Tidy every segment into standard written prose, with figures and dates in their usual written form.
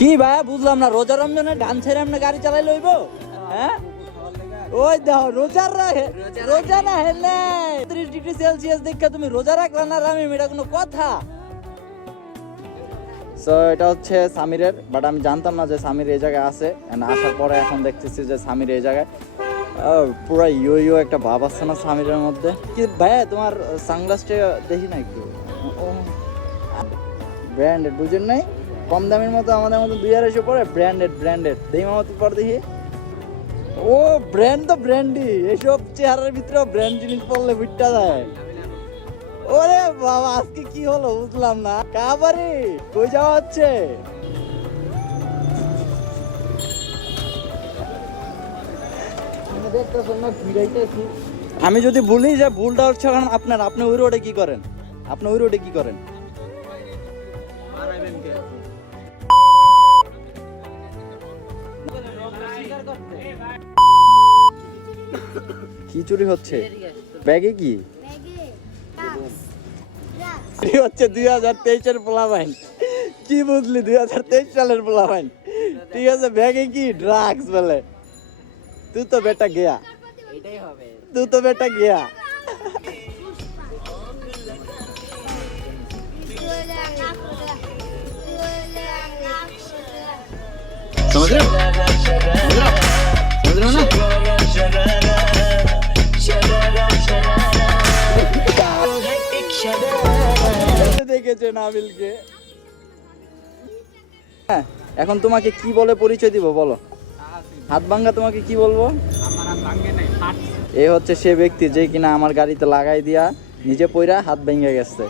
কি ভাই বুঝলাম না, রোজা রমজানের ধান ছেড়ে আমরা গাড়ি চালাই লইব? হ্যাঁ ওই দেখো রোজা না হেলে 30°C দেখে তুমি রোজা রাখলা না রামিম, এটা কোনো কথা? সো এটা হচ্ছে সামিরের, বাট আমি জানতাম না যে সামির এই জায়গায় আছে। আসার পরে এখন দেখতেছি যে সামির এই জায়গায়। পুরা ইয়ো একটা ভাব আসছে না সামিরের মধ্যে? কি ভাইয়া তোমার সানগ্লাসটা দেখি না একটু, ব্র্যান্ডেড বুঝেন নাই? কম দামের মতো আমাদের মতো 2,200 পরে ব্র্যান্ডেড দেখি মামা তুই পর দেখি। ও ব্র্যান্ড তো ব্র্যান্ডই, এইসব চেহারার ভিতরে ব্র্যান্ড জিনিস পড়লে বুঝটা যায়। ওরে বাবা আজকে কি হলো বুঝলাম না। কাবারে কই যাওয়া হচ্ছে? আমি যদি বলি যে ভুলটা হচ্ছে কারণ আপনি ওই রোডে কি করেন? আপনি ওই রোডে কি করেন? কি চুরি হচ্ছে ব্যাগে? কি হচ্ছে? 2023-এর পোলাপাইন। কি বুঝলি 2023 সালের পোলাপাইন? ঠিক আছে, ব্যাগে কি ড্রাগস বলে? তুই তো বেটা গিয়া, তুই তো বেটা গিয়া। দেখেছে নাবিলকে। হ্যাঁ, এখন তোমাকে কি বলে পরিচয় দিব বলো? হাত ভাঙ্গা তোমাকে কি বলবো? এ হচ্ছে সে ব্যক্তি যে কিনা আমার গাড়িতে লাগাই দিয়া নিজে পইরা হাত ভেঙে গেছে।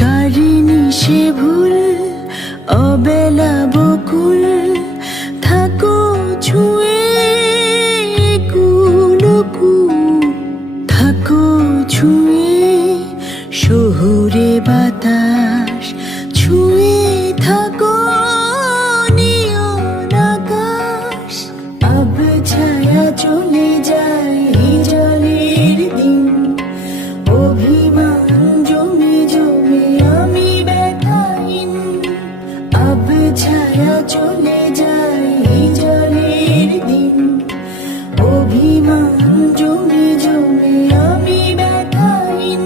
কারিনি সে ভুল অবেলা বকুল চলে যায় জলের দিন, অভিমান জমে জমে আমি ব্যথাহীন।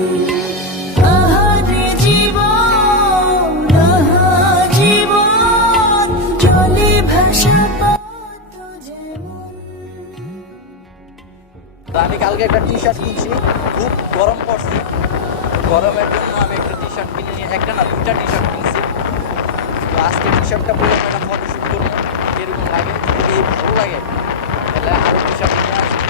আহারে জীবন, আহা জীবন, জলে ভাসা পথ যেমন। তো আমি কালকে একটা টি শার্ট কিনছি, খুব গরম পড়ছে, গরমের জন্য আমি একটা টি শার্ট কিনে নিয়ে একটা না দুটা টি শার্ট কিনছি। তো আজকে টি শার্টটা পরে আমি একটা ফটোশ্যুট করবো, যেরকম লাগে যদি ভালো লাগে তাহলে আরও টি শার্ট কিনে আসবো।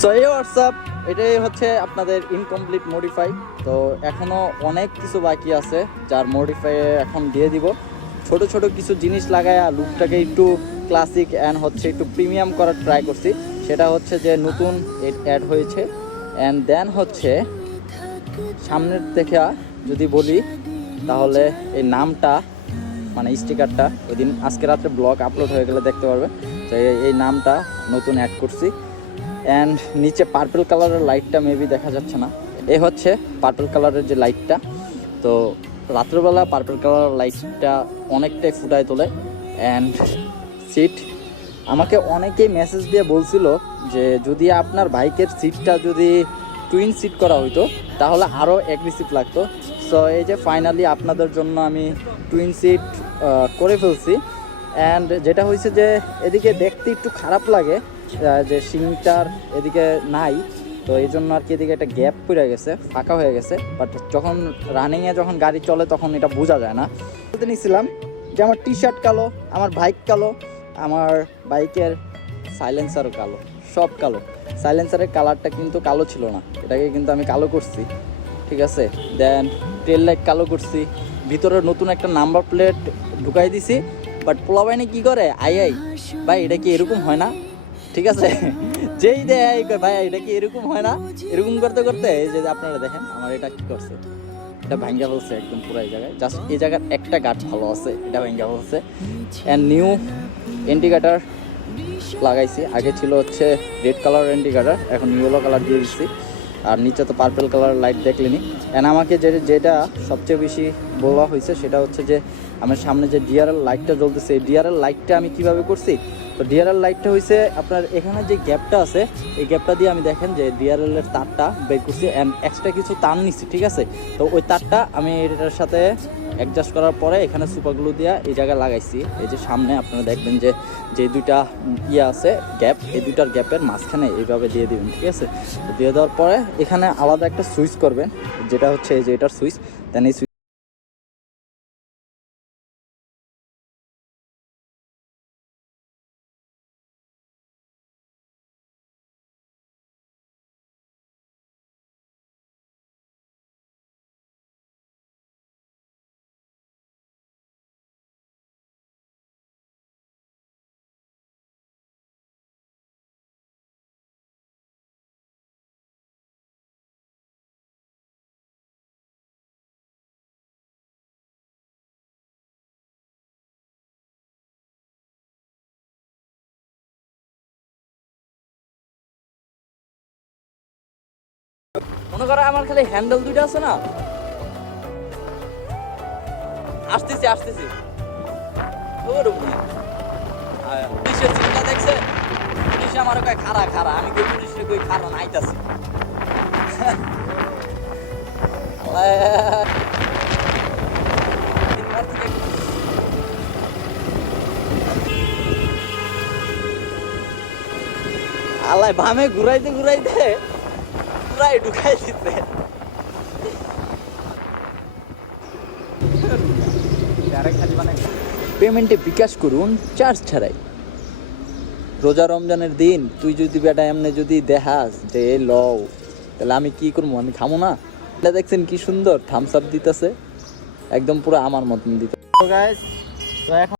সো এই হোয়াটসঅ্যাপ, এটাই হচ্ছে আপনাদের ইনকমপ্লিট মডিফাই। তো এখনও অনেক কিছু বাকি আছে যার মডিফাই এখন দিয়ে দিব। ছোট ছোট কিছু জিনিস লাগায় লুকটাকে একটু ক্লাসিক অ্যান্ড হচ্ছে একটু প্রিমিয়াম করার ট্রাই করছি। সেটা হচ্ছে যে নতুন অ্যাড হয়েছে। অ্যান্ড দেন হচ্ছে সামনের থেকে যদি বলি তাহলে এই নামটা মানে স্টিকারটা ওই দিন আজকে রাত্রে ব্লগ আপলোড হয়ে গেলে দেখতে পারবে। তো এই নামটা নতুন অ্যাড করছি। অ্যান্ড নিচে পার্পল কালারের লাইটটা মেবি দেখা যাচ্ছে না, এ হচ্ছে পার্পল কালারের যে লাইটটা। তো রাত্রেবেলা পার্পল কালারের লাইটটা অনেকটাই ফুটায় তোলে। অ্যান্ড সিট, আমাকে অনেকেই মেসেজ দিয়ে বলছিল যে যদি আপনার বাইকের সিটটা যদি টুইন সিট করা হইতো তাহলে আরও অ্যাগ্রেসিভ লাগতো। সো এই যে ফাইনালি আপনাদের জন্য আমি টুইন সিট করে ফেলছি। অ্যান্ড যেটা হয়েছে যে এদিকে দেখতে একটু খারাপ লাগে যে সিংটার এদিকে নাই, তো এই জন্য আর কি এদিকে একটা গ্যাপ পড়ে গেছে, ফাঁকা হয়ে গেছে। বাট যখন রানিংয়ে যখন গাড়ি চলে তখন এটা বোঝা যায় না। বলতে নিয়েছিলাম যে আমার টি শার্ট কালো, আমার বাইক কালো, আমার বাইকের সাইলেন্সারও কালো, সব কালো। সাইলেন্সারের কালারটা কিন্তু কালো ছিল না, এটাকে কিন্তু আমি কালো করছি, ঠিক আছে। দেন টেল লাইট কালো করছি, ভিতরে নতুন একটা নাম্বার প্লেট ঢুকাই দিছি। বাট পোলাবাইনে কী করে আই ভাই এটা কি এরকম হয় না, ঠিক আছে। যেই দেয় ভাই এটা কি এরকম হয় না, এরকম করতে করতে এই যে আপনারা দেখেন আমার এটা কি করছে, এটা ভাঙ্গা বলছে একদম পুরো এই জায়গায়। জাস্ট এই জায়গার একটা গার্ড ভালো আছে, এটা ভাঙ্গা বলছে। অ্যান্ড নিউ ইন্ডিকেটার লাগাইছি, আগে ছিল হচ্ছে রেড কালার ইন্ডিকেটার, এখন ইয়েলো কালার দিয়ে দিচ্ছি। আর নিচে তো পার্পল কালার লাইট দেখলেনি। অ্যান্ড আমাকে যেটা সবচেয়ে বেশি বলা হয়েছে সেটা হচ্ছে যে আমার সামনে যে ডিআরএল লাইটটা জ্বলতেছে, এই ডিআরএল লাইটটা আমি কিভাবে করছি। তো ডিআরএল লাইটটা হয়েছে আপনার এখানে যে গ্যাপটা আছে এই গ্যাপটা দিয়ে আমি দেখেন যে ডিআরএলের তারটা বের করছি অ্যান্ড এক্সট্রা কিছু তার নিচ্ছি, ঠিক আছে। তো ওই তারটা আমি এটার সাথে অ্যাডজাস্ট করার পরে এখানে সুপারগ্লু দিয়ে এই জায়গায় লাগাইছি। এই যে সামনে আপনারা দেখবেন যে যে দুইটা ইয়ে আছে গ্যাপ, এই দুইটার গ্যাপের মাঝখানে এইভাবে দিয়ে দিবেন, ঠিক আছে। তো দিয়ে দেওয়ার পরে এখানে আলাদা একটা সুইচ করবেন, যেটা হচ্ছে এই যে এটার সুইচ। দেন এই মনে করো আমার খালি হ্যান্ডেল দুইটা আছে না, আসতেছি আসতেছি পুলিশের চিন্তা দেখছে, পুলিশ আমার কয় খারা খারা, আমি কই পুলিশে কই খারা নাইতাছি। আল্লাহ বামে ঘুরাইতে ঘুরাইতে পুরাই ঢুকাই দিচ্ছে। পেমেন্টে বিকাশ করুন চার্জ ছাড়াই। রোজা রমজানের দিন তুই যদি বেটা এমনি যদি দেখাস যে এই লও, তাহলে আমি কি করবো, আমি খামো না। এটা দেখছেন কি সুন্দর থামস আপ দিতেছে, একদম পুরো আমার মতন দিতে। তো গাইস, তো এখন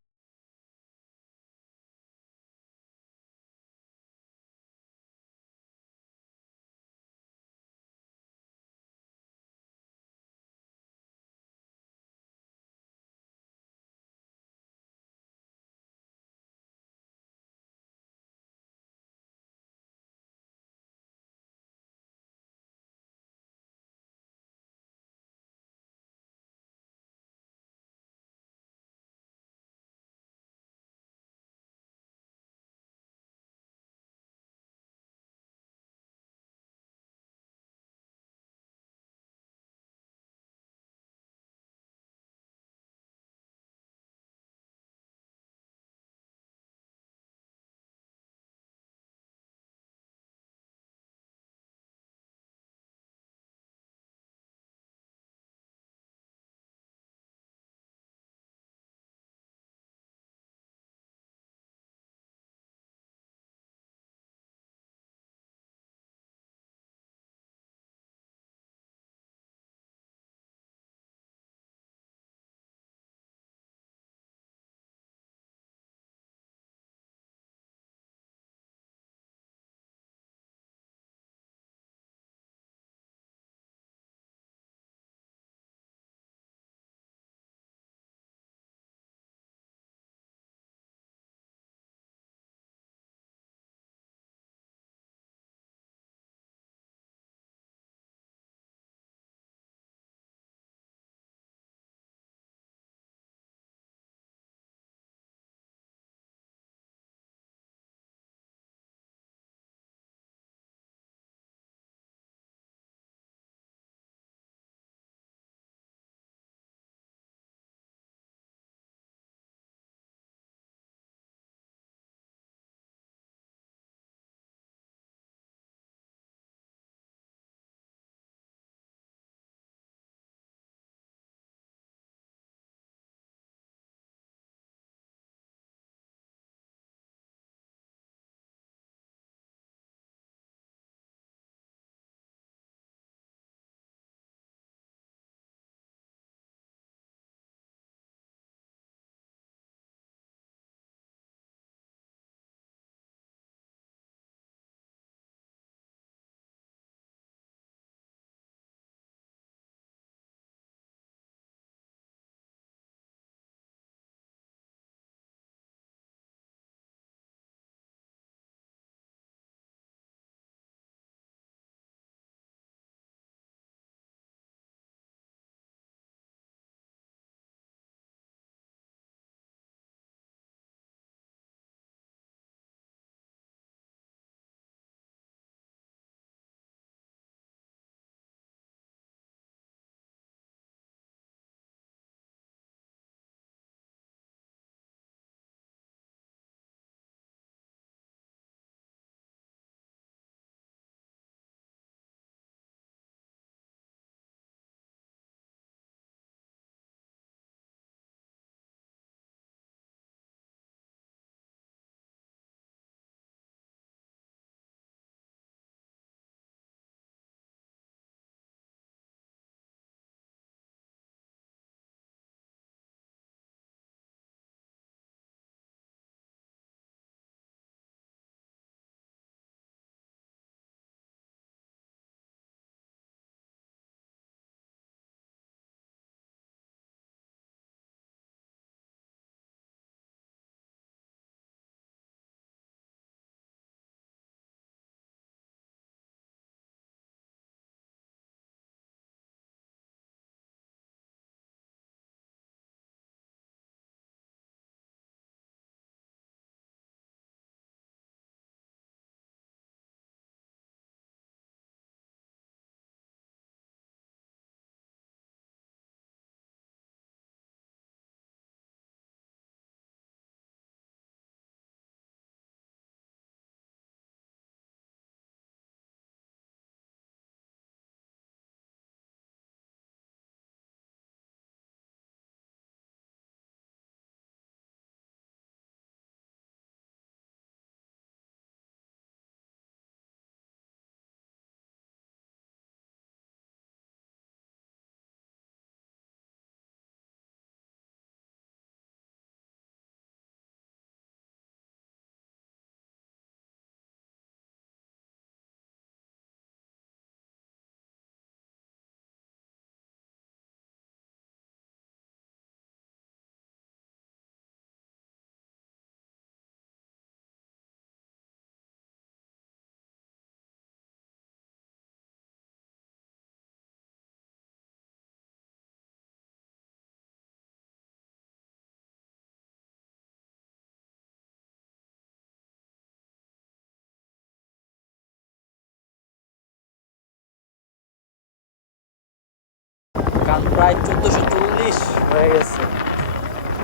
কারণ প্রায় 1440 হয়ে গেছে,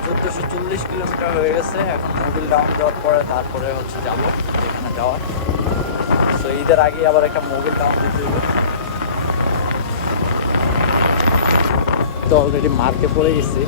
1440 কিলোমিটার হয়ে গেছে। এখন মোবিল টাউন যাওয়ার পরে তারপরে হচ্ছে যাবো যেখানে যাওয়ার। তো ঈদের আগে আবার একটা মোবিল টাউন দিতে হবে। তো অলরেডি মার্কে পড়ে গেছি।